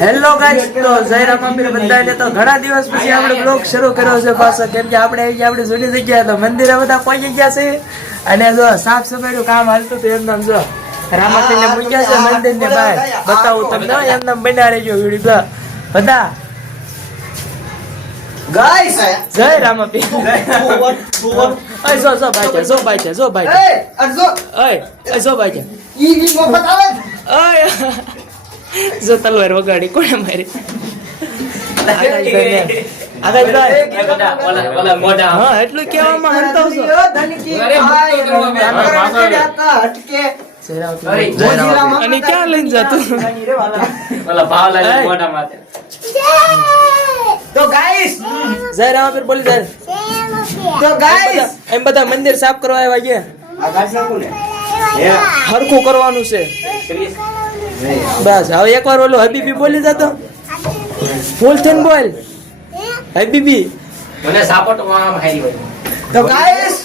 Hello guys, તો જય રામાપીર બધાને. તો ઘણા દિવસ પછી આપણે બ્લોગ શરૂ કર્યો છે પાછો, કેમ કે આપણે આપણી જૂની જગ્યાએ તો મંદિરે બધા પહોંચી ગયા છે અને જો સાફ સફાઈનું કામ હાલતું હતું. એમ નામ જો રામાપીરને મૂક્યા છે મંદિરની બહાર, બતાવું તમને. એમ નામ બના રહેજો વિડીયો બધા ગાઈસ. જય રામાપીર. જો ભાઈ છે, જો ભાઈ છે, જો ભાઈ છે, જો ભાઈ છે. જો તલવાર વગાડી કોણે મારી? હા, એટલું કેવામાં હંતાવ છો. અને ક્યાં લઈને જતું? તો ગાઈસ જય રામાપીર બોલી જાય. તો ગાઈસ એમ બધા મંદિર સાફ કરવા આવ્યા છે. હરખું કરવાનું છે બસ. હવે એકવાર ઓલો હબીબી બોલી જતો, ફૂલ થઈને બોલ હબીબી. મને સાપોર્ટ માં હારી હોય. તો ગાઈસ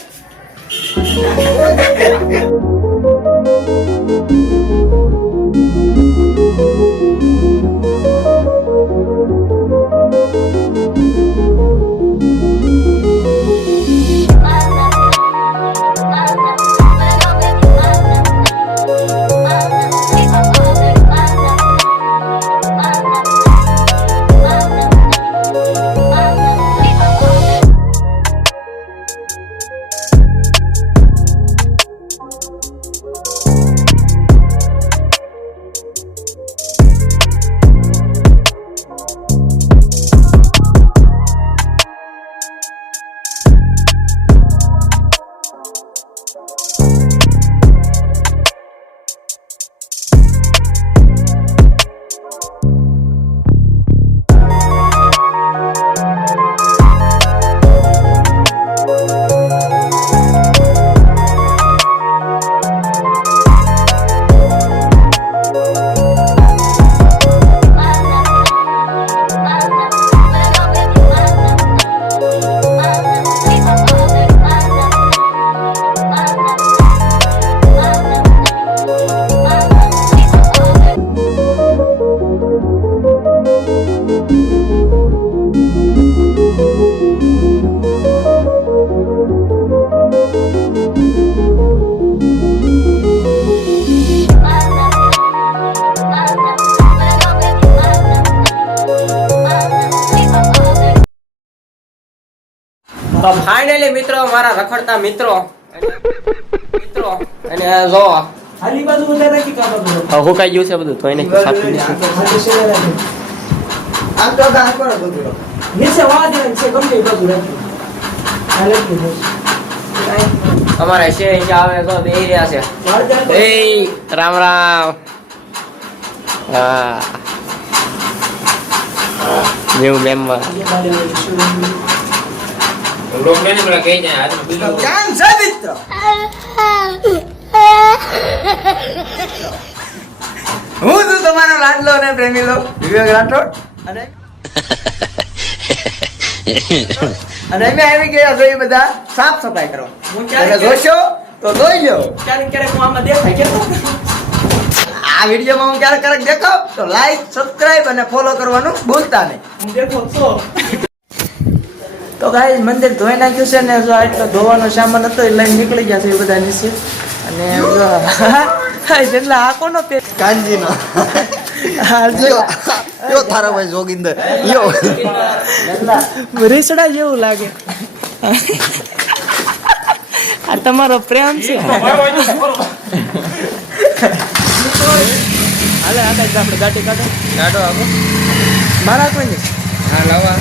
તો ફાઇનલી મિત્રો, મારા રખડતા મિત્રો અને જો આલી બાજુ બધા રાખી કાઢો. હુકાઈ ગયું છે બધું, ધોઈને સાચું આમ તો ગામ કરો બધું નીચે વાદે છે ગમે બાજુ રાખી. હાલે કે અમારા છે આવે તો બે રહ્યા છે. એ રામ રામ. હા ન્યુ મેમ્બર. હું છું તમારો લાડલો અને પ્રેમીલો વિવેક રાઠોડ અને અમે આવી ગયા છો એ બધા સાફ સફાઈ કરો. તમે જોશો તો જોઈ લો. ક્યારેક ક્યારેક હું આમાં દેખાય કે આ વિડીયોમાં હું ક્યારેક દેખાવ તો લાઈક, સબસ્ક્રાઇબ અને ફોલો કરવાનું ભૂલતા નહીં. હું દેખો છો. તો ગાઈસ મંદિર ધોઈ નાખ્યું છે ને, જો આટલો ધોવાનો સામાન હતો એ લઈને નીકળી ગયા છે એ બધા નીચે. અને જેટલા આ કોનો પે કાંજીનો યો થારો ભાઈ જોગિંદર યો રીસડા જેવું લાગે. આ તમારો પ્રેમ છે. હાલે આપણે ગાડી કાઢો. ગાડો આવો મારા કોઈ નહીં. હા લાવા.